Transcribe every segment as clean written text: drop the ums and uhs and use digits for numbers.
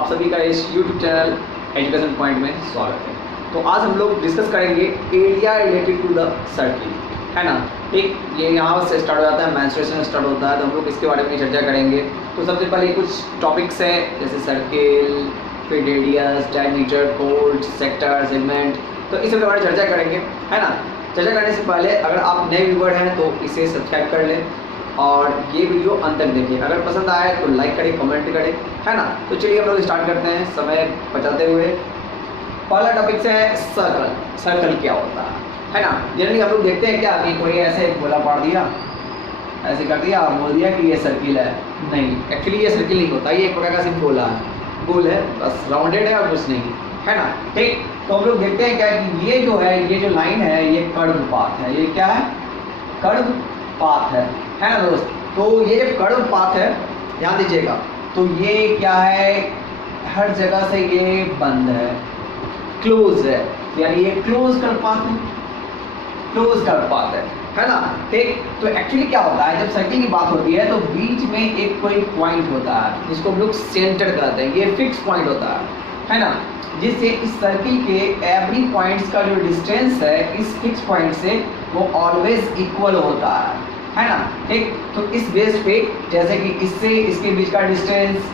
आप सभी का इस YouTube चैनल एजुकेशन पॉइंट में स्वागत है। तो आज हम लोग डिस्कस करेंगे area related to the circle, है ना। एक ये यहाँ से स्टार्ट हो जाता है, मेंस्ट्रुएशन स्टार्ट होता है, तो हम लोग इसके बारे में चर्चा करेंगे। तो सबसे पहले कुछ टॉपिक्स है जैसे सर्किल, फिर radius, diameter, code, sector, segment, तो इस सब के बारे में चर्चा करेंगे, है ना। चर्चा करने से पहले अगर आप नए व्यूअर हैं तो इसे सब्सक्राइब कर लें और ये वीडियो अंत तक देखिए। अगर पसंद आए तो लाइक करें, कमेंट करें, है ना। तो चलिए हम लोग स्टार्ट करते हैं समय बचाते हुए। पहला टॉपिक है सर्कल। सर्कल क्या होता है ना। जनरली हम लोग देखते हैं क्या कि कोई ऐसे गोला पाड़ दिया, ऐसे कर दिया, बोल दिया कि ये सर्किल है। नहीं, एक्चुअली ये सर्किल नहीं होता, ये एक प्रकार का सिर्फ गोला है, गोल है, बस राउंडेड है और कुछ नहीं, है ना। ठीक, तो हम लोग देखते हैं क्या कि ये जो है, ये जो लाइन है, ये कर्व पाथ है। ये क्या है? कर्व पाथ है ना दोस्त। तो ये जो कर्व पाथ है, ध्यान दीजिएगा, तो ये क्या है, हर जगह से ये बंद है, क्लोज है, यानी ये क्लोज कर्व पाथ है, क्लोज कर्व पाथ है ना। ठीक, तो एक्चुअली क्या होता है, जब सर्किल की बात होती है तो बीच में एक कोई पॉइंट होता है जिसको हम लोग सेंटर कहते हैं। ये फिक्स पॉइंट होता है ना, जिससे इस सर्किल के एवरी पॉइंट्स का जो डिस्टेंस है इस फिक्स पॉइंट से वो ऑलवेज इक्वल होता है ना। ठीक, तो इस बेस पे जैसे कि इससे इसके बीच का डिस्टेंस,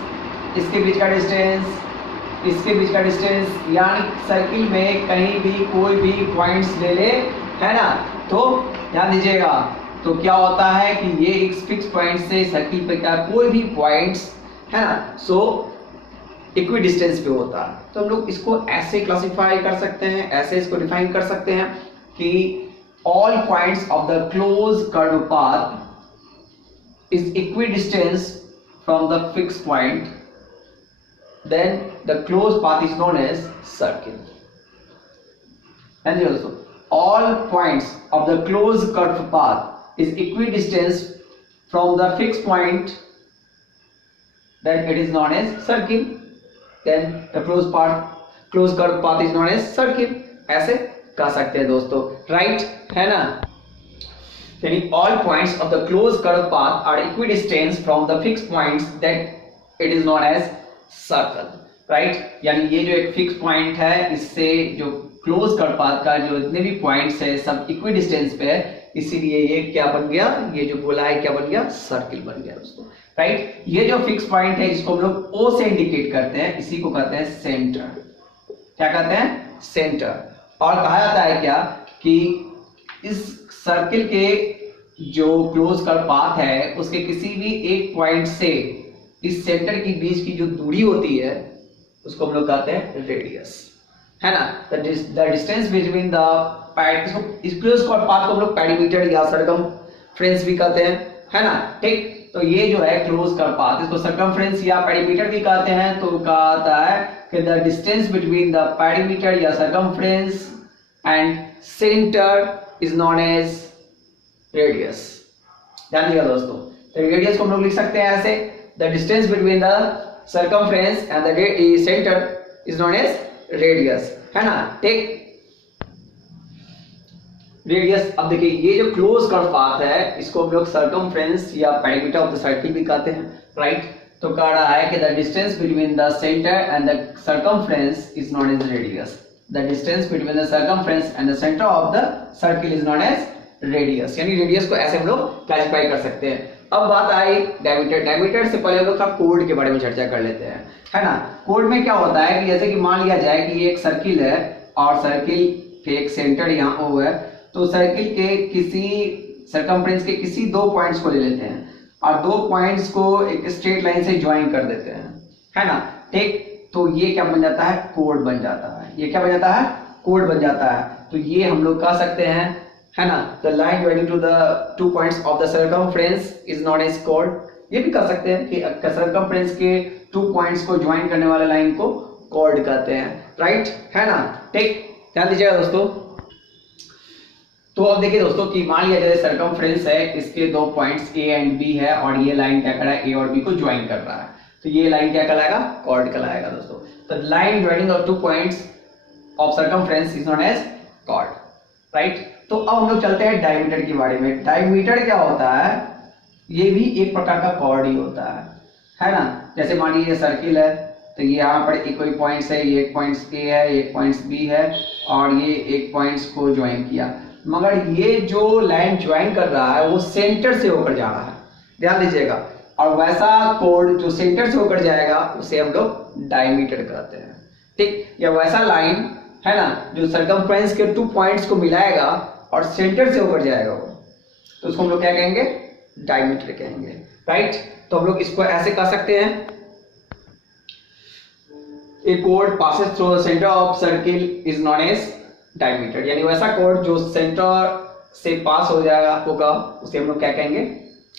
इसके बीच का डिस्टेंस, इसके बीच का डिस्टेंस, यानी सर्किल में कहीं भी कोई भी पॉइंट्स ले ले, है ना। तो ध्यान दीजिएगा, तो क्या होता है कि ये एक फिक्स पॉइंट से सर्किल पे का कोई भी पॉइंट्स, है ना, सो इक्वी डिस्टेंस पे होता है। तो हम लोग इसको ऐसे क्लासिफाई कर सकते हैं, ऐसे इसको डिफाइन कर सकते हैं कि all points of the closed curved path is equidistant from the fixed point, then the closed path is known as circle. And also all points of the closed curved path is equidistant from the fixed point, then it is known as circle. Then the closed curved path is known as circle. ऐसे कह सकते हैं दोस्तों, right, है ना। यानी all points of the close curve path are equidistance from the fix points, that it is known as circle, right. यानी ये जो एक फिक्स पॉइंट है, इससे जो क्लोज कर्व पाथ का जो जितने भी पॉइंट्स है सब इक्विडिस्टेंस पे है, इसीलिए ये क्या बन गया, ये जो गोला है क्या बन गया, सर्किल बन गया दोस्तों, राइट। ये जो फिक्स पॉइंट है जिसको हम लोग ओ से इंडिकेट करते हैं, इसी को कहते हैं सेंटर। क्या कहते हैं? सेंटर। और कहा जाता है क्या कि इस सर्किल के जो क्लोज कर्व पाथ है उसके किसी भी एक पॉइंट से इस सेंटर के बीच की जो दूरी होती है उसको हम लोग कहते हैं रेडियस, है ना। द डिस्टेंस बिटवीन द इस क्लोज कर्व पाथ को हम लोग पेरीमीटर या सर्कमफ्रेंस भी कहते हैं, है ना। ठीक, तो ये जो है क्लोज कर्व पाथ, इसको सर्कमफ्रेंस या पेरीमीटर भी कहते हैं। तो कहा जाता है कि the distance between the perimeter or circumference and centre is known as radius. ध्यान दिया दोस्तों, तो रेडियस को हम लोग लिख सकते हैं ऐसे, the distance between the circumference and the centre is known as radius, है ना। ठीक, रेडियस। अब देखिए, ये जो क्लोज कर्व पाथ है इसको हम लोग सर्कमफ्रेंस या पेरीमीटर ऑफ द सर्किल भी कहते हैं, राइट। तो कह रहा है कि the distance between the centre and the circumference is known as radius. The distance between the circumference and the centre of the circle is known as radius. यानी radius को ऐसे हम लोग क्लासिफाई कर सकते हैं। अब बात आई डायमीटर। डायमीटर से पहले हम लोग कोड के बारे में चर्चा कर लेते हैं, है ना। कोड में क्या होता है कि जैसे कि मान लिया जाए कि ये एक सर्किल है और सर्किल के एक सेंटर यहाँ O है, तो सर्किल के किसी सर्कमफ्रेंस के किसी दो पॉइंट्स को ले लेते हैं और दो पॉइंट्स को एक स्ट्रेट लाइन से ज्वाइन कर देते हैं, है ना। ठीक, तो ये क्या बन जाता है, कोड बन जाता है। ये क्या बन जाता है, कोड बन जाता है। तो ये हम लोग कह सकते हैं, है ना, the line joining two the two points of the circumference is known as कोड। ये भी कह सकते हैं कि सर्कमफ्रेंस के टू पॉइंट्स को ज्वाइन करने वाले लाइन को कोड कहते हैं, राइट, है ना। ठीक, ध्यान दीजिएगा दोस्तों। तो अब देखिए दोस्तों कि मान लिया जैसे सर्कमफ्रेंस है, इसके दो पॉइंट्स ए एंड बी है और ये लाइन क्या कर रहा है, ए और बी को ज्वाइन कर रहा है, तो ये लाइन क्या कहलाएगा, कॉर्ड कहलाएगा दोस्तों। तो line joining of two points of circumference is known as chord, right. तो अब हम लोग चलते हैं डायमीटर के बारे में। डायमीटर क्या होता है, ये भी एक प्रकार का कॉर्ड ही होता है ना। जैसे मान लीजिए सर्किल तो ये यहाँ पर एक कोई पॉइंट्स है, ये एक पॉइंट्स ए है, ये एक पॉइंट्स बी है और ये एक पॉइंट्स को ज्वाइन किया, मगर ये जो लाइन ज्वाइन कर रहा है वो सेंटर से होकर जा रहा है, ध्यान दीजिएगा। और वैसा कोड जो सेंटर से होकर जाएगा उसे हम लोग डायमीटर कहते हैं, ठीक। या वैसा लाइन है ना जो सरकमफ्रेंस के 2 पॉइंट्स को मिलाएगा और सेंटर से होकर जाएगा वो, तो उसको हम लोग क्या कहेंगे, डायमीटर कहेंगे, राइट। तो हम लोग इसको ऐसे कह सकते हैं, ए कोड passes through the centre of circle is known as diameter, यानी वैसा कोड जो सेंटर से पास हो जाएगा होगा उसे हम लोग क्या कहेंगे,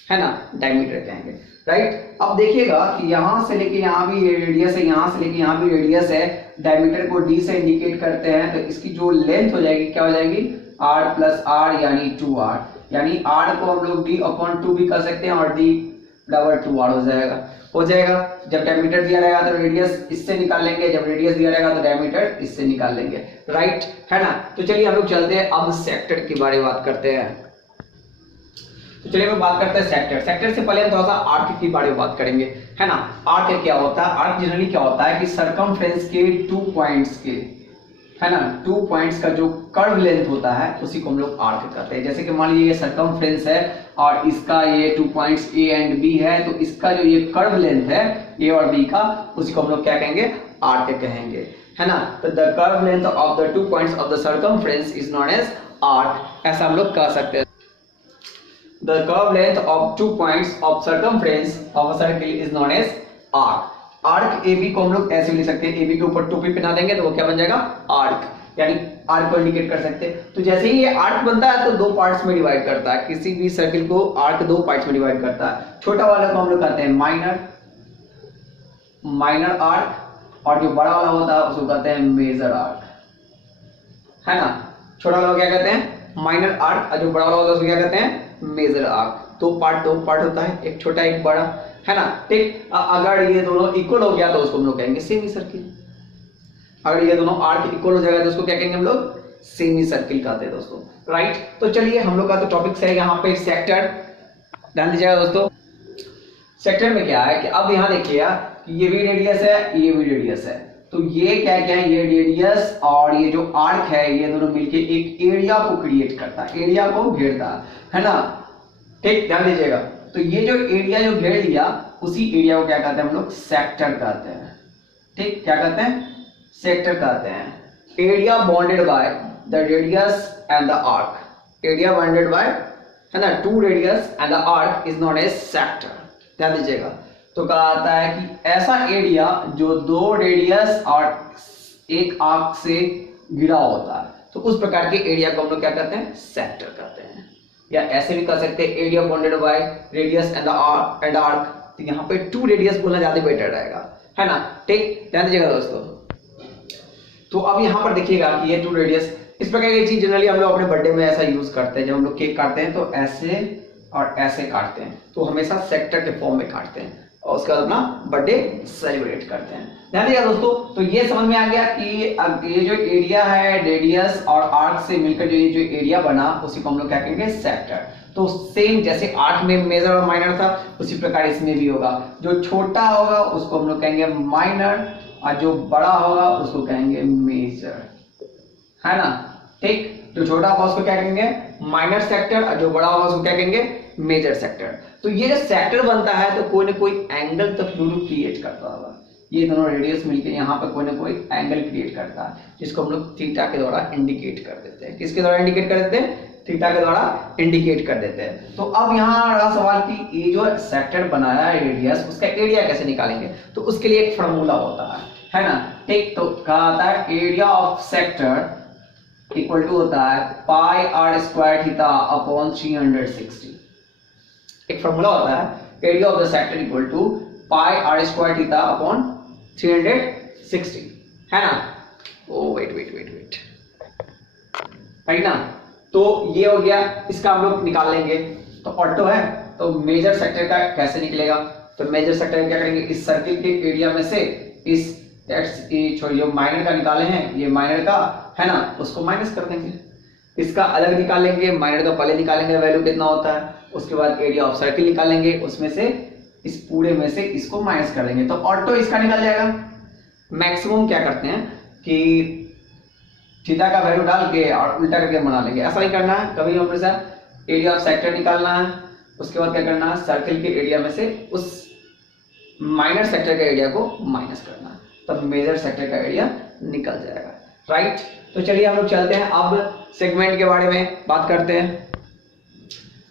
है ना, डायमीटर कहेंगे, राइट। अब देखिएगा कि यहाँ से लेके यहाँ भी ये रेडियस है, यहाँ से लेके यहाँ भी रेडियस है, डायमीटर को डी से इंडिकेट करते हैं, तो इसकी जो लेंथ हो जाएगी क्या हो जाएगी, r प्लस r यानी 2r, यानी r को हम लोग d/2 भी कर सकते हैं और d बराबर 2r हो जाएगा। जब डायमीटर दिया रहेगा तो रेडियस इससे निकाल लेंगे, जब रेडियस दिया रहेगा तो डायमीटर इससे निकाल लेंगे, राइट, है ना। तो चलिए हम लोग चलते हैं अब सेक्टर के बारे में बात करते हैं। तो चलिए हम बात करते हैं सेक्टर से पहले हम थोड़ा सा आर्क की बारे में बात करेंगे, है ना। आर्क क्या होता है, आर्क जनरली क्या होता है कि सरकमफ्रेंस के 2 पॉइंट्स के, है ना, 2 पॉइंट्स का जो कर्व लेंथ होता है उसी को हम लोग आर्क कहते हैं। जैसे कि मान लीजिए ये सरकमफ्रेंस है और इसका ये 2 पॉइंट्स ए एंड बी है, तो इसका जो ये कर्व लेंथ है ए और बी का, उसी को हम लोग क्या कहेंगे, आर्क कहेंगे, है ना। तो the curve length of the 2 points of the circumference is known as arc, ऐसा हम लोग कह सकते हैं। The curve length of 2 points of circumference of a circle is known as arc. Arc A B को हम लोग ऐसे भी लिख सकते हैं, ए बी के ऊपर टोपी पहना देंगे तो वो क्या बन जाएगा, आर्क, यानी आर्क को इंडिकेट कर सकते हैं। तो जैसे ही ये आर्क बनता है तो 2 पार्ट्स में डिवाइड करता है, किसी भी सर्किल को आर्क 2 पार्ट्स में डिवाइड करता है। छोटा वाला को हम लोग कहते हैं माइनर आर्क और जो बड़ा वाला होता है उसको कहते हैं मेजर आर्क, है ना। छोटा वाला क्या कहते हैं, माइनर आर्क, और जो बड़ा वाला होता है उसको क्या कहते हैं, मेजर आर्क। 2 पार्ट होता है, एक छोटा एक बड़ा, है ना, ठीक। अगर ये दोनों इक्वल हो गया तो उसको हम लोग कहेंगे सेमी सर्किल। अगर ये दोनों आर्क इक्वल हो जाएगा तो उसको क्या कहेंगे हम लोग, सेमी सर्किल कहते हैं दोस्तों, राइट। तो चलिए हम लोग का तो टॉपिक्स है यहाँ पे सेक्टर, ध्यान दीजिएगा दोस्तों। सेक्टर में क्या है कि अब यहाँ देखिएगा कि ये भी रेडियस है, ये भी रेडियस है, तो ये क्या है, ये रेडियस और ये जो आर्क है ये दोनों मिलके एक एरिया को क्रिएट करता है, एरिया को घेरता है ना, ठीक, ध्यान दीजिएगा। तो ये जो एरिया जो घेर लिया उसी एरिया को क्या कहते हैं हम लोग, सेक्टर कहते हैं, ठीक, क्या कहते हैं, सेक्टर कहते हैं। Area bounded by the radius and the arc, area bounded by, है ना, 2 radius and the arc is known as sector, ध्यान दीजिएगा। तो कहा जाता है कि ऐसा एरिया जो 2 रेडियस और एक आर्क से घिरा होता है, तो उस प्रकार के एरिया को हम लोग क्या कहते हैं, सेक्टर कहते हैं। या ऐसे भी कह सकते हैं area bounded by radius and arc, तो यहाँ पे 2 रेडियस बोलना ज्यादा बेटर रहेगा, है ना, ठीक, ध्यान दीजिएगा दोस्तों। तो अब यहाँ पर देखिएगा कि ये 2 रेडियस, इस प्रकार की चीज जनरली हम लोग अपने बर्थडे में ऐसा यूज करते हैं। जब हम लोग केक काटते हैं तो ऐसे और ऐसे काटते हैं, तो हमेशा सेक्टर के फॉर्म में काटते हैं और उसके बाद अपना बर्थडे सेलिब्रेट करते हैं, ध्यान दीजिएगा दोस्तों। तो ये समझ में आ गया कि अब ये जो एरिया है रेडियस और आर्क से मिलकर जो ये जो एरिया बना उसी को हम लोग क्या कहेंगे, सेक्टर। तो सेम जैसे आर्क में मेजर और माइनर था उसी प्रकार इसमें भी होगा, जो छोटा होगा उसको हम लोग कहेंगे माइनर और जो बड़ा होगा उसको कहेंगे मेजर, है ना, ठीक। जो छोटा होगा उसको क्या कहेंगे, माइनर सेक्टर, और जो बड़ा होगा उसको क्या कहेंगे, मेजर सेक्टर। तो ये जो सेक्टर बनता है तो कोई ना कोई एंगल तो जरूर क्रिएट करता होगा, ये दोनों रेडियस मिलकर यहाँ पर कोई ना कोई एंगल क्रिएट करता है, जिसको हम लोग थीटा के द्वारा इंडिकेट कर देते हैं। किसके द्वारा इंडिकेट कर देते हैं, थीटा के द्वारा इंडिकेट कर देते हैं। तो अब यहाँ रहा सवाल कि ये जो सेक्टर बनाया है रेडियस, उसका एरिया कैसे निकालेंगे, तो उसके लिए एक फॉर्मूला होता है ना, ठीक। तो कहा जाता है area of sector equal to होता है pi are square theta upon 360। एक फॉर्मूला होता है area of the sector equal to pi are square theta upon 360, है ना। ओ वेट, राइट ना। तो ये हो गया, इसका हम लोग निकाल लेंगे। तो ऑटो है तो मेजर सेक्टर का कैसे निकलेगा, तो मेजर सेक्टर क्या करेंगे, इस सर्किल के एरिया में से इस छोड़िए माइनर का निकाले हैं, ये माइनर का है ना, उसको माइनस कर देंगे, इसका अलग निकालेंगे, माइनर का पहले निकालेंगे वैल्यू कितना होता है, उसके बाद एरिया ऑफ सर्किल निकालेंगे, उसमें से इस पूरे में से इसको माइनस कर देंगे, तो ऑटो इसका निकल जाएगा, मैक्सिमम क्या करते हैं कि थीटा का वैल्यू डाल के और उल्टा करके बना लेंगे। ऐसा नहीं करना है, कभी अपने साथ एरिया ऑफ सेक्टर निकालना है, उसके बाद क्या करना है, सर्किल के एरिया में से उस माइनर सेक्टर के एरिया को माइनस करना है, तब मेजर सेक्टर का एरिया निकल जाएगा। राइट, तो चलिए हम लोग चलते हैं अब सेगमेंट के बारे में बात करते हैं।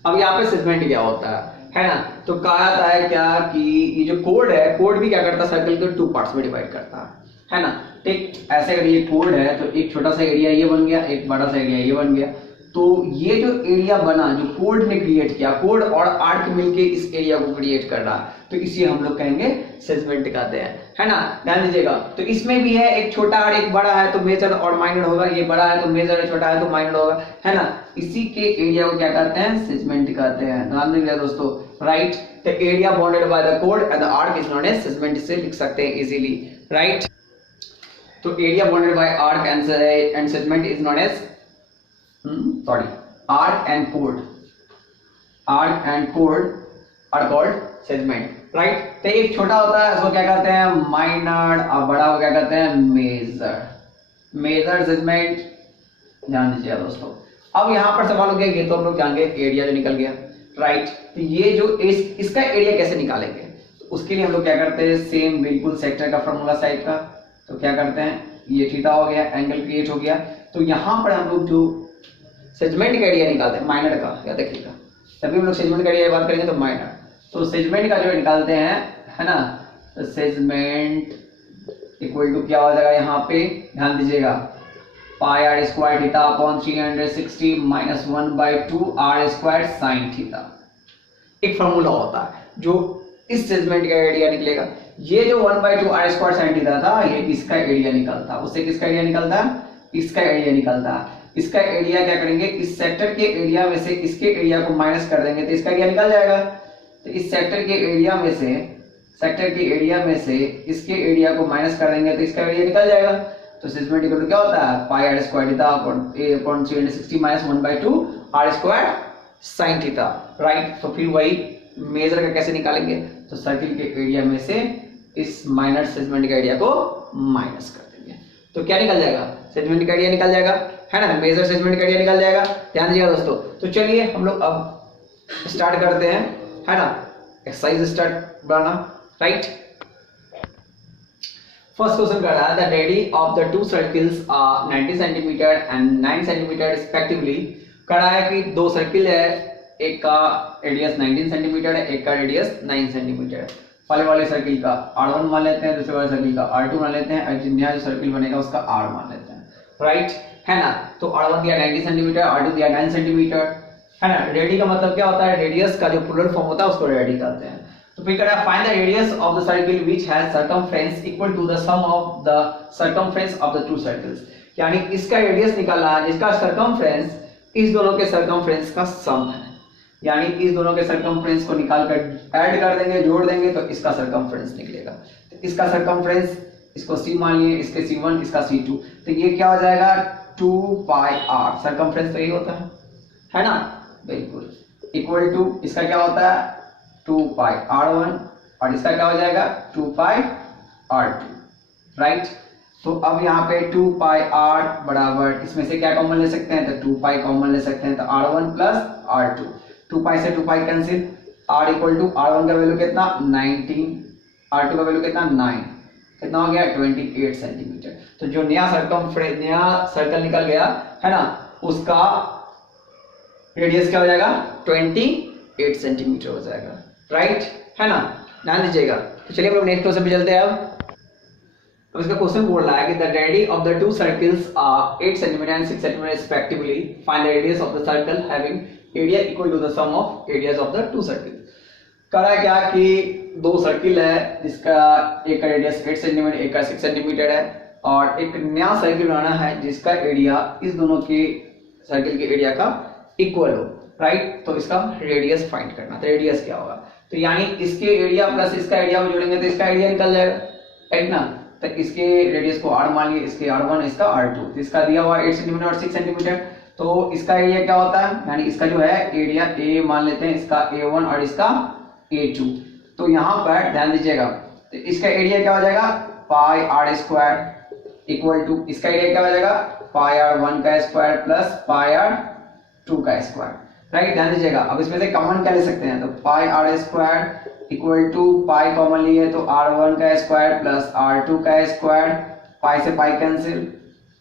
अब यहाँ पे सेगमेंट क्या होता है ना, तो कहा जाता है क्या कि ये जो कोड है, कोड भी क्या करता है, सर्कल के 2 पार्ट्स में डिवाइड करता है ना। ठीक ऐसे अगर ये कोड है तो एक छोटा सा एरिया ये बन गया, एक बड़ा सा एरिया ये बन गया। तो ये जो एरिया बना, जो कोड ने क्रिएट किया, कोड और आर्क मिलके इस एरिया को क्रिएट कर रहा है, तो इसी हम लोग कहेंगे सेगमेंट कहते हैं, है ना। ध्यान दीजिएगा, तो इसमें भी है एक छोटा और एक बड़ा है, तो मेजर और माइनर होगा, ये बड़ा है तो मेजर है, छोटा है तो माइनर होगा, है ना। इसी के एरिया को क्या कहते हैं, सेगमेंट कहते हैं। ध्यान दीजिएगा दोस्तों। Right, the area bounded by the कोड and the arc is known as segment, इसे लिख सकते हैं इजीली। राइट, तो area bounded by arc and segment is known as arc and chord are called segment. Right, तो एक छोटा होता है उसको क्या कहते हैं, माइनर, और बड़ा को क्या कहते हैं, मेजर सेगमेंट। ध्यान दीजिएगा दोस्तों। अब यहाँ पर सवाल हो गया, ये तो हम लोग जान गए एरिया जो निकल गया। राइट, तो ये जो इसका एरिया कैसे निकालेंगे, तो उसके लिए हम लोग क्या करते हैं, सेम बिल्कुल सेक्टर का फॉर्मूला साइड का, तो क्या करते हैं, ये थीटा हो गया, एंगल क्रिएट हो गया, तो यहाँ पर हम लोग जो सेगमेंट का एरिया निकालते हैं माइनर का, क्या देखिएगा, तभी हम लोग सेगमेंट का एरिया बात करेंगे तो माइनर, तो सेगमेंट का जो निकालते हैं, है ना, तो सेगमेंट इक्वल टू क्या हो जाएगा यहाँ पे, ध्यान दीजिएगा, pi are square theta upon 360 minus 1/2 R square sine theta. एक फॉर्मूला होता है जो इस सेगमेंट का एरिया निकलेगा। ये जो 1/2 आर स्क्वायर साइन थीटा था, ये इसका एरिया निकलता, उससे किसका एरिया निकलता, इसका एरिया निकलता। इसका एरिया क्या करेंगे, इस सेक्टर के एरिया में से इसके एरिया को माइनस कर देंगे तो इसका एरिया निकल जाएगा। तो इस सेक्टर के एरिया में से इसके एरिया को माइनस कर देंगे तो इसका एरिया निकल जाएगा। तो सेगमेंट इक्वल टू क्या होता है, pi are square theta upon 360 minus 1/2 R square sine theta. Right, तो फिर वही मेजर का कैसे निकालेंगे, तो सर्किल के एरिया में से इस माइनर सेगमेंट के एरिया को माइनस कर देंगे, तो क्या निकल जाएगा, सेगमेंट का एरिया निकल जाएगा, है ना, मेजर सेगमेंट का एरिया निकल जाएगा। ध्यान दीजिएगा दोस्तों। तो चलिए हम लोग अब स्टार्ट करते हैं, है ना, एक्सरसाइज स्टार्ट बनाना। राइट, फर्स्ट क्वेश्चन कर रहा है, the radii of the 2 circles are 90 centimetre and 9 centimetre respectively. कर रहा है कि 2 सर्किल है, एक का रेडियस 19 सेंटीमीटर है, एक का रेडियस 9 सेंटीमीटर है। पहले वाले सर्किल का R1 मान लेते हैं, दूसरे वाले सर्किल का R2 मान लेते हैं, और नया जो सर्किल बनेगा उसका R मान लेते हैं। राइट, है ना, तो R1 दिया 90 सेंटीमीटर, R2 दिया 9 सेंटीमीटर, है ना। रेडी का मतलब क्या होता है, रेडियस का जो प्लूरल फॉर्म होता है उसको रेडी कहते हैं। तो फिर कह रहा है, find the radius of the circle which has circumference equal to the sum of the circumference of the 2 circles. यानी इसका रेडियस निकालना है जिसका सर्कमफ्रेंस इस दोनों के सर्कमफ्रेंस का सम है, यानी इस दोनों के सर्कमफ्रेंस को निकाल कर ऐड कर देंगे, जोड़ देंगे तो इसका सर्कमफ्रेंस निकलेगा। तो इसका सर्कमफ्रेंस, इसको C मान लिए, इसके C1, इसका C2, तो ये क्या हो जाएगा, 2 पाई r, सर्कमफ्रेंस तो यही होता है ना, बिल्कुल, इक्वल टू इसका क्या होता है, 2 पाई r1, और इसका क्या हो जाएगा, 2 पाई r2। राइट, तो अब यहाँ पे 2 पाई r बराबर, इसमें से क्या कॉमन ले सकते हैं, तो 2 पाई कॉमन ले सकते हैं, तो r1 प्लस r2, 2 पाई से 2 pi cancel, r equal to r1 का वैल्यू कितना 19, r2 का वैल्यू कितना 9, कितना हो गया 28 सेंटीमीटर। तो जो नया सर्कल निकल गया है ना, उसका रेडियस क्या हो जाएगा, 28 सेंटीमीटर हो जाएगा। राइट, है ना, ध्यान दीजिएगा। तो चलिए हम लोग नेक्स्ट क्वेश्चन पे चलते हैं। अब इसका क्वेश्चन बोल रहा है कि the radii of the 2 circles are 8 centimetre and 6 centimetre respectively, find the radius of the circle having area equal to the sum of areas of the 2 circles. करा क्या कि 2 सर्किल है जिसका एक का रेडियस 8 सेंटीमीटर, एक का 6 सेंटीमीटर है, और एक नया सर्किल बनाना है जिसका एरिया इस दोनों के सर्किल के एरिया का इक्वल हो। राइट, तो इसका रेडियस फाइंड करना। तो रेडियस क्या होगा, तो यानी इसके एरिया प्लस इसका एरिया को जोड़ेंगे तो इसका एरिया निकल जाएगा, राइट ना। तो इसके रेडियस को r मान लिए, इसके r1, इसका r2, तो इसका दिया हुआ 8 सेंटीमीटर और 6 सेंटीमीटर, तो इसका एरिया क्या होता है, यानी इसका जो है एरिया a मान लेते हैं, इसका a1 और इसका a2। तो यहाँ पर ध्यान दीजिएगा, तो इसका एरिया क्या हो जाएगा पाई आर स्क्वायर इक्वल टू, इसका एरिया क्या हो जाएगा, पाई आर 1 का स्क्वायर प्लस पाई आर 2 का स्क्वायर, राइट। ध्यान दीजिएगा, अब इसमें से कॉमन क्या ले सकते हैं, तो pi are square equal to pi common लिए तो r1 का स्क्वायर प्लस r2 का स्क्वायर, पाई से pi cancel,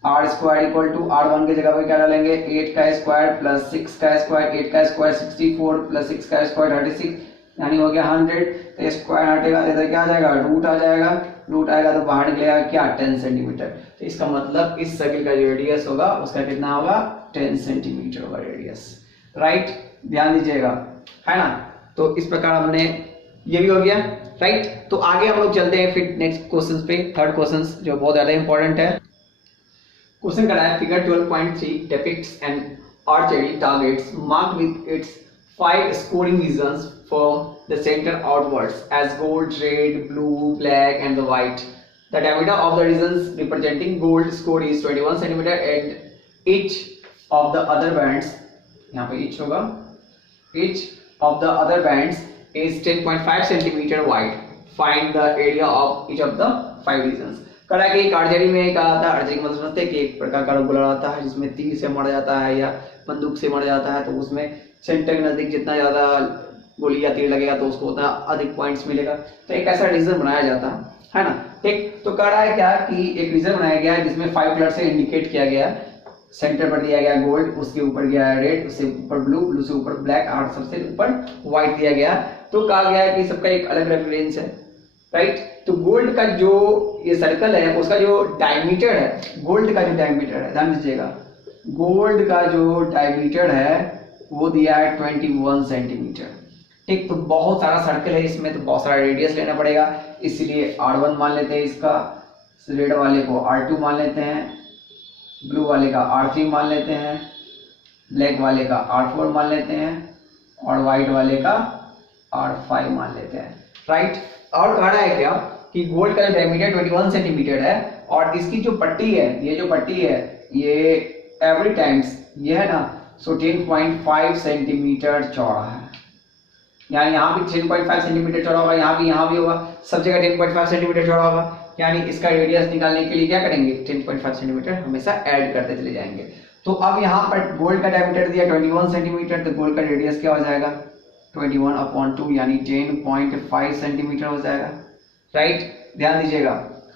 r square equal to r1 की जगह पे क्या डालेंगे 8 का स्क्वायर प्लस 6 का स्क्वायर, 8 का स्क्वायर 64 प्लस 6 का स्क्वायर 36, यानी हो गया 100। तो स्क्वायर हटेगा तो इधर क्या आ जाएगा, रूट आ जाएगा, रूट आएगा तो बाहर निकलेगा क्या 10 सेंटीमीटर। तो इसका मतलब इस सर्किल का जो रेडियस होगा उसका कितना होगा 10 सेंटीमीटर होगा रेडियस, राइट। ध्यान दीजिएगा, है ना। तो इस प्रकार हमने ये भी हो गया, राइट। तो आगे हम लोग चलते हैं फिर नेक्स्ट क्वेश्चन पे, थर्ड क्वेश्चन जो बहुत ज्यादा इंपॉर्टेंट है। क्वेश्चन करा है figure 12.3 depicts an archery targets marked with its 5 scoring regions from the center outwards as gold, red, blue, black and the white. The diameter of the regions representing gold score is 21 cm and each of the other bands, यहाँ पे each होगा, each of the other bands is 10.5 cm wide. Find the area of each of the 5 regions. करा कि एक archery में एक आता है, आर्चरी मतलब समझते हैं कि एक प्रकार का गोला आता है जिसमें तीर से मारा जाता है या बंदूक से मारा जाता है, तो उसमें सेंटर के नजदीक जितना ज्यादा गोली या तीर लगेगा तो उसको उतना अधिक पॉइंट्स मिलेगा। तो एक ऐसा रीजन बनाया जाता है ना, ठीक। तो कह रहा है क्या कि एक रीजन बनाया गया है जिसमें 5 कलर से इंडिकेट किया गया, सेंटर पर दिया गया गोल्ड, उसके ऊपर गया रेड, उससे ऊपर ब्लू, ब्लू से ऊपर ब्लैक और सबसे ऊपर व्हाइट दिया गया। तो कहा गया है कि सबका एक अलग अलग रेंज है, राइट। तो गोल्ड का जो ये सर्कल है उसका जो डायमीटर है, गोल्ड का जो डायमीटर है, ध्यान दीजिएगा, गोल्ड का जो डायमीटर है वो दिया है 21 सेंटीमीटर, ठीक। तो बहुत सारा सर्कल है इसमें, तो बहुत सारा रेडियस लेना पड़ेगा, इसलिए R1 मान लेते हैं, इसका रेड वाले को R2 मान लेते हैं, ब्लू वाले का R3 मान लेते हैं, ब्लैक वाले का R4 मान लेते हैं और व्हाइट वाले का R5 मान लेते हैं, राइट। और कह रहा है क्या कि गोल्ड का जो डायमीटर 21 सेंटीमीटर है और इसकी जो पट्टी है, ये जो पट्टी है ये एवरी टाइम्स ये है ना, सो 10.5 सेंटीमीटर चौड़ा है, यानी यहाँ भी 10.5 सेंटीमीटर चौड़ा होगा, यहाँ भी होगा, सब जगह 10.5 सेंटीमीटर चौड़ा होगा, यानी इसका रेडियस निकालने के लिए क्या करेंगे 10.5 सेंटीमीटर हमेशा ऐड करते चले जाएंगे। तो अब यहाँ पर गोल्ड का डायमीटर दिया 21 सेंटीमीटर, तो गोल्ड का रेडियस क्या हो जाएगा 21/2 यानी 10.5 सेंटीमीटर हो जाएगा, राइट। ध्यान दीजिएगा,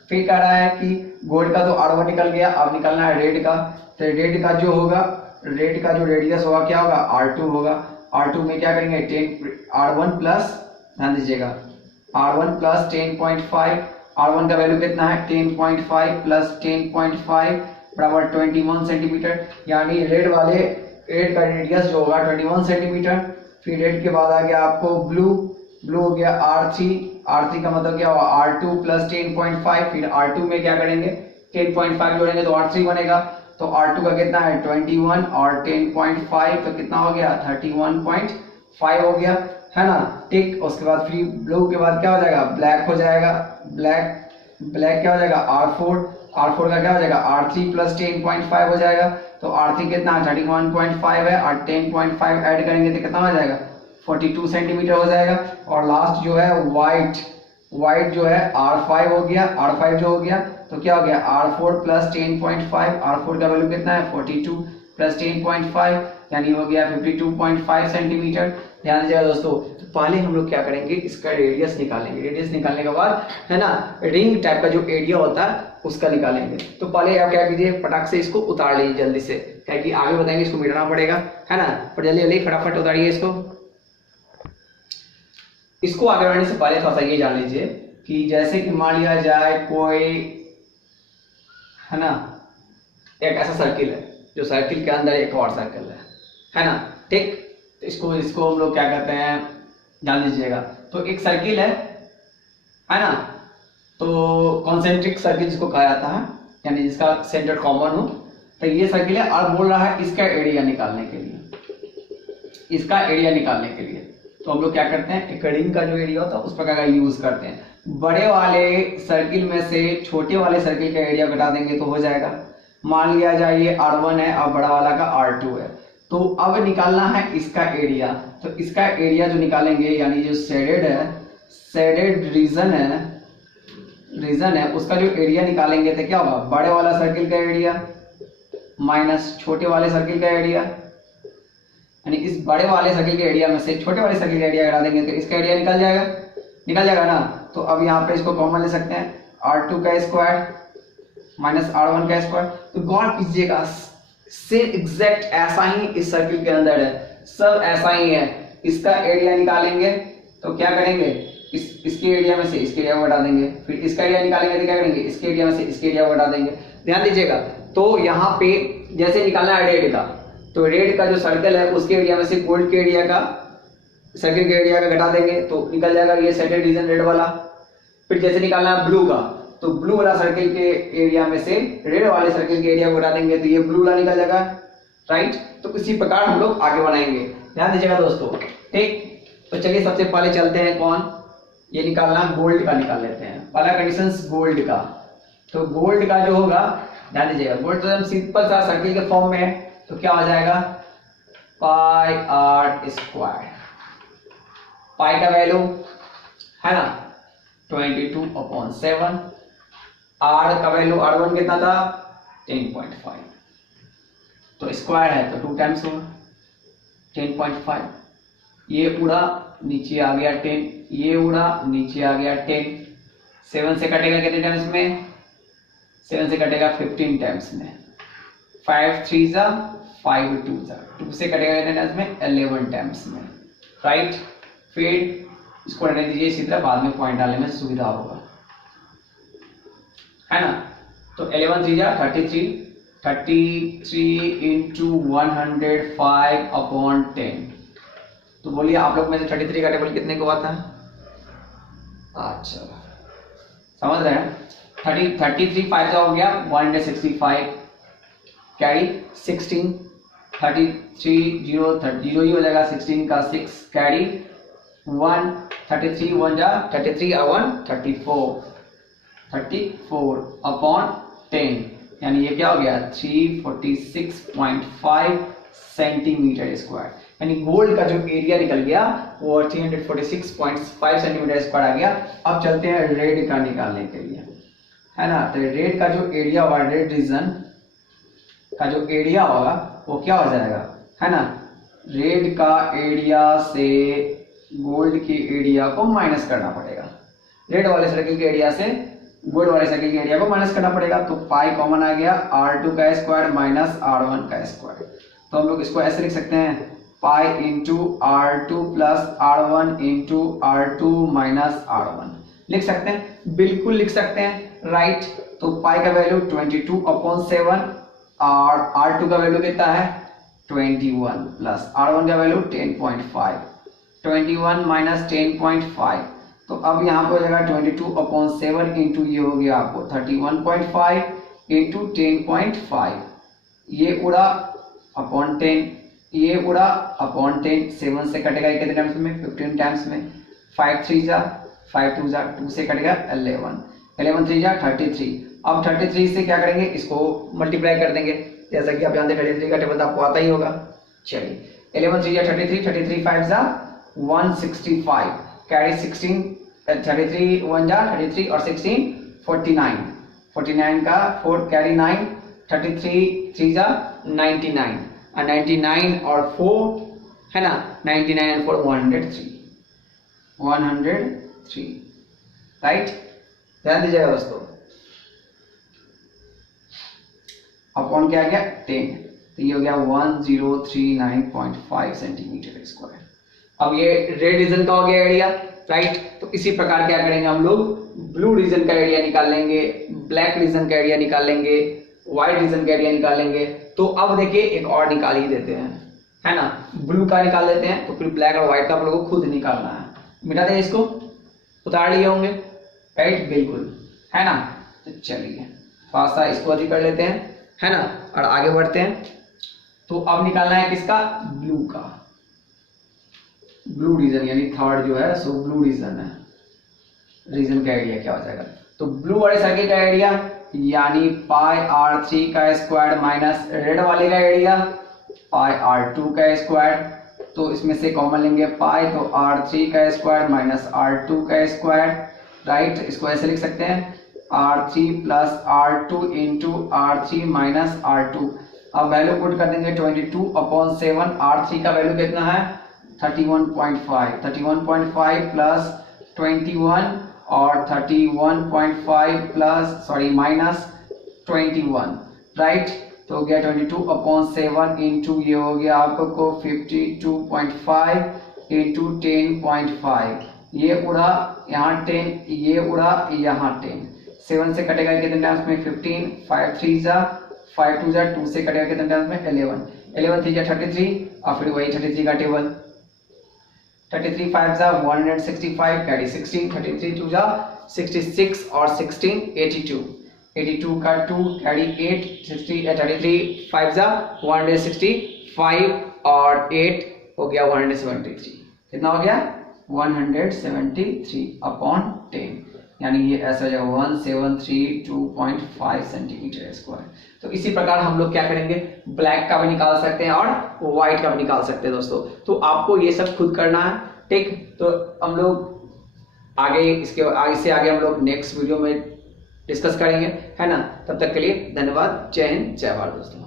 फिर कह रहा है कि गोल्ड का तो R1 निकल गया, अब निकलना है रेड का। तो रेड का जो होगा, रेड का जो रेडियस होगा क्या होगा R2 होगा, R2 में क्या करेंगे 10 R1 प्लस, ध्यान दीजिएगा R1 प्लस 10.5, R1 का वैल्यू कितना है 10.5 प्लस 10.5 बराबर 21 सेंटीमीटर, यानी रेड का रेडियस जो होगा 21 सेंटीमीटर। फिर रेड के बाद आ गया आपको ब्लू, ब्लू हो गया R3 का मतलब क्या होगा R2 प्लस 10.5, फिर R2 में क्या करेंगे 10.5 जोड़ेंगे तो R3 बनेगा, तो R2 का कितना है 21 और 10.5 तो कितना हो गया 31.5 हो गया, है ना, ठीक। उसके बाद फिर ब्लू के बाद क्या हो जाएगा ब्लैक हो जाएगा, ब्लैक क्या हो जाएगा R4 का क्या हो जाएगा R3 प्लस 10.5 हो जाएगा, तो R3 कितना 31.5 है और 10.5 ऐड करेंगे तो कितना हो जाएगा 42 सेंटीमीटर हो जाएगा। और लास्ट जो है व्हाइट जो है R5 हो गया, R5 जो हो गया तो क्या हो गया R4 प्लस 10.5, R4 का वैल्यू कितना है 42 प्लस 10.5 यानी हो गया 52.5 सेंटीमीटर। ध्यान दीजिएगा दोस्तों, तो पहले हम लोग क्या करेंगे इसका रेडियस निकालेंगे, रेडियस निकालने के बाद है ना रिंग टाइप का जो एरिया होता है उसका निकालेंगे। तो पहले आप क्या कीजिए फटाक से इसको उतार लीजिए जल्दी से, क्या कि आगे बताएंगे इसको मिटाना पड़ेगा, है ना, पर जल्दी जल्दी फटाफट उतारिए इसको आगे बढ़ने से पहले थोड़ा सा ये जान लीजिए कि जैसे कि मान लिया जाए कोई है ना एक ऐसा सर्किल है जो सर्किल के अंदर एक और सर्किल है ना, ठीक। तो इसको हम लोग क्या कहते हैं जान लीजिएगा। तो एक सर्किल है ना, तो कॉन्सेंट्रिक सर्किल जिसको कहा जाता है, यानी जिसका सेंटर कॉमन हो, तो ये सर्किल है और बोल रहा है इसका एरिया निकालने के लिए, तो हम लोग क्या करते हैं एक रिंग का जो एरिया होता है उस प्रकार का यूज करते हैं। बड़े वाले सर्किल में से छोटे वाले सर्किल का एरिया घटा देंगे तो हो जाएगा। मान लिया जाए ये R1 है और बड़ा वाला का R2 है, तो अब निकालना है इसका एरिया। तो इसका एरिया जो निकालेंगे यानी जो शेडेड रीजन है, रीजन है उसका जो एरिया निकालेंगे तो क्या होगा, बड़े वाला सर्किल का एरिया माइनस छोटे वाले सर्किल का एरिया, यानी इस बड़े वाले सर्किल के एरिया में से छोटे वाले सर्किल का एरिया घटा देंगे तो इसका एरिया निकल जाएगा ना। तो अब यहाँ पे इसको कॉमन ले सकते हैं, R2 का स्क्वायर माइनस R1 का स्क्वायर। तो गौर कीजिएगा सेम एग्जैक्ट ऐसा ही इस सर्किल के अंदर है, सब ऐसा ही है। इसका एरिया निकालेंगे तो क्या करेंगे, इसके एरिया में से इसके एरिया को घटा देंगे, फिर इसका एरिया निकालेंगे तो क्या करेंगे, इसके एरिया में से इसके एरिया को घटा देंगे। ध्यान दीजिएगा, तो यहाँ पे जैसे निकालना है रेड का, तो रेड का जो सर्कल है उसके एरिया में से गोल्ड के एरिया का, सर्किल के एरिया का घटा देंगे तो निकल जाएगा ये सेटेड रीजन रेड वाला। फिर जैसे निकालना है ब्लू का, तो ब्लू वाला सर्किल के एरिया में से रेड वाले सर्किल के एरिया को घटा देंगे तो ये ब्लू वाला निकल जाएगा, राइट। तो इसी प्रकार हम लोग आगे बढ़ाएंगे। ध्यान दीजिएगा दोस्तों, ठीक। तो चलिए सबसे पहले चलते हैं कौन, ये निकालना गोल्ड का निकाल लेते हैं। पहला कंडीशंस गोल्ड का, तो गोल्ड का जो होगा, ध्यान दीजिएगा, गोल्ड तो सिंपल सा सर्किल के फॉर्म में है, तो क्या हो जाएगा पाई आर स्क्वायर। पाई का वैल्यू है ना 22/7, आर का वैल्यू R1 कितना था 10.5, तो स्क्वायर है तो 2 टाइम्स होगा 10.5। ये उड़ा नीचे आ गया 10, ये उड़ा नीचे आ गया 10, 7 से कटेगा कितने टाइम्स में, 7 से कटेगा 15 टाइम्स में, 5 3 जा 5 2 जा, 2 से कटेगा कितने टाइम्स में 11 टाइम्स में, राइट। फिर इसको रहने दीजिए, इसी तरह बाद में पॉइंट डालने में सुविधा होगा, है ना। तो 11 3 जा 33, 33 इंटू 105/10। तो बोलिए आप लोग में से 33 का टेबल कितने को आता है, अच्छा समझ रहे हैं। 33 5 हो गया 165, कैरी 16, 33 0 ही हो जाएगा, 16 का 6 कैरी 1, 33 1 जा 33 और 1 34/10, यानी ये क्या हो गया 346.5 सेंटीमीटर स्क्वायर। यानी गोल्ड का जो एरिया निकल गया वो 346.5 सेंटीमीटर स्क्वायर आ गया। अब चलते हैं रेड का निकालने के लिए, है ना। तो रेड का जो एरिया होगा, रेड रीजन का जो एरिया होगा वो क्या हो जाएगा, है ना। रेड का एरिया से गोल्ड के एरिया को माइनस करना पड़ेगा, रेड वाले सर्किल के एरिया से गोल्ड वाले सर्किल के एरिया को माइनस करना पड़ेगा। तो पाई कॉमन आ गया, R2 का स्क्वायर माइनस R1 का स्क्वायर। तो हम लोग इसको ऐसे लिख सकते हैं, pi into R2 plus R1 into R2 minus R1 लिख सकते हैं, बिल्कुल लिख सकते हैं, राइट। तो पाई का वैल्यू 22/7 और R2 का वैल्यू कितना है 21 प्लस R1 का वैल्यू 10.5, 21 माइनस 10.5। तो अब यहाँ पे हो जाएगा 22/7 इंटू ये हो गया आपको 31.5 इंटू 10.5, ये उड़ा अपॉन 10, ये उड़ा अपॉन 10, 7 से कटेगा कितने टाइम्स में 15 टाइम्स में, 5 3 जा 5 2 जा 2 से कटेगा 11, 11 3 जा 33। अब 33 से क्या करेंगे, इसको मल्टीप्लाई कर देंगे, जैसा कि आप जानते हैं 33 का टेबल तो आपको आता ही होगा। चलिए 11 3 जा 33, 33 5 जा 165, कैरी 16, 33 1 जा 33 और 16 49, 49 का 4 कैरी 9, 33 3 जा 99 और 99 और 4 है ना, 99 और 4 103, राइट। ध्यान दीजिएगा दोस्तों, अपॉन क्या आ गया 10, तो ये हो गया 1039.5 सेंटीमीटर स्क्वायर। अब ये रेड रीजन का हो गया एरिया, राइट। तो इसी प्रकार क्या करेंगे हम लोग, ब्लू रीजन का एरिया निकाल लेंगे, ब्लैक रीजन का एरिया निकाल लेंगे, व्हाइट रीजन का एरिया निकाल लेंगे। तो अब देखिए एक और निकाल ही देते हैं, है ना, ब्लू का निकाल लेते हैं, तो फिर ब्लैक और व्हाइट का आप लोगों को खुद निकालना है। मिटा दें इसको, उतार लिए होंगे, राइट, बिल्कुल, है ना। तो चलिए थोड़ा सा इसको अधिक कर लेते हैं, है ना, और आगे बढ़ते हैं। तो अब निकालना है किसका, ब्लू का, ब्लू रीजन यानी थर्ड जो है सो ब्लू रीजन है, रीजन का एरिया क्या हो जाएगा। तो ब्लू वाले सर्किल का एरिया यानी पाई R3 का स्क्वायर माइनस रेड वाले का एरिया पाई R2 का स्क्वायर। तो इसमें से कॉमन लेंगे पाई, तो R3 का स्क्वायर माइनस R2 का स्क्वायर, राइट। इसको ऐसे लिख सकते हैं, R3 plus R2 into R3 minus R2। अब वैल्यू पुट कर देंगे 22/7। R3 का वैल्यू कितना है 31.5, 31.5 प्लस 21 और 31.5 प्लस माइनस 21, राइट। तो हो गया 22/7 इंटू ये हो गया आपको 52.5 इंटू 10.5। ये उड़ा यहाँ 10, ये उड़ा यहाँ 10। 7 से कटेगा कितने टाइम्स में 15, 5 3 जा 5 2 जा 2 से कटेगा कितने टाइम्स में 11, 11 3 जा 33 और फिर वही 33 का टेबल 33 5 जा 165 कैरी 16, 33 2 जा 66 और 16 82, 82 का 2 कैरी 8, 33 5 जा 165 और 8 हो गया 173। कितना हो गया 173/10, यानी ये ऐसा हो जाएगा 1732.5 सेंटीमीटर स्क्वायर। तो इसी प्रकार हम लोग क्या करेंगे, ब्लैक का भी निकाल सकते हैं और व्हाइट का भी निकाल सकते हैं दोस्तों। तो आपको ये सब खुद करना है, ठीक। तो हम लोग आगे इससे आगे हम लोग नेक्स्ट वीडियो में डिस्कस करेंगे, है ना। तब तक के लिए धन्यवाद। जय हिंद, जय भारत दोस्तों।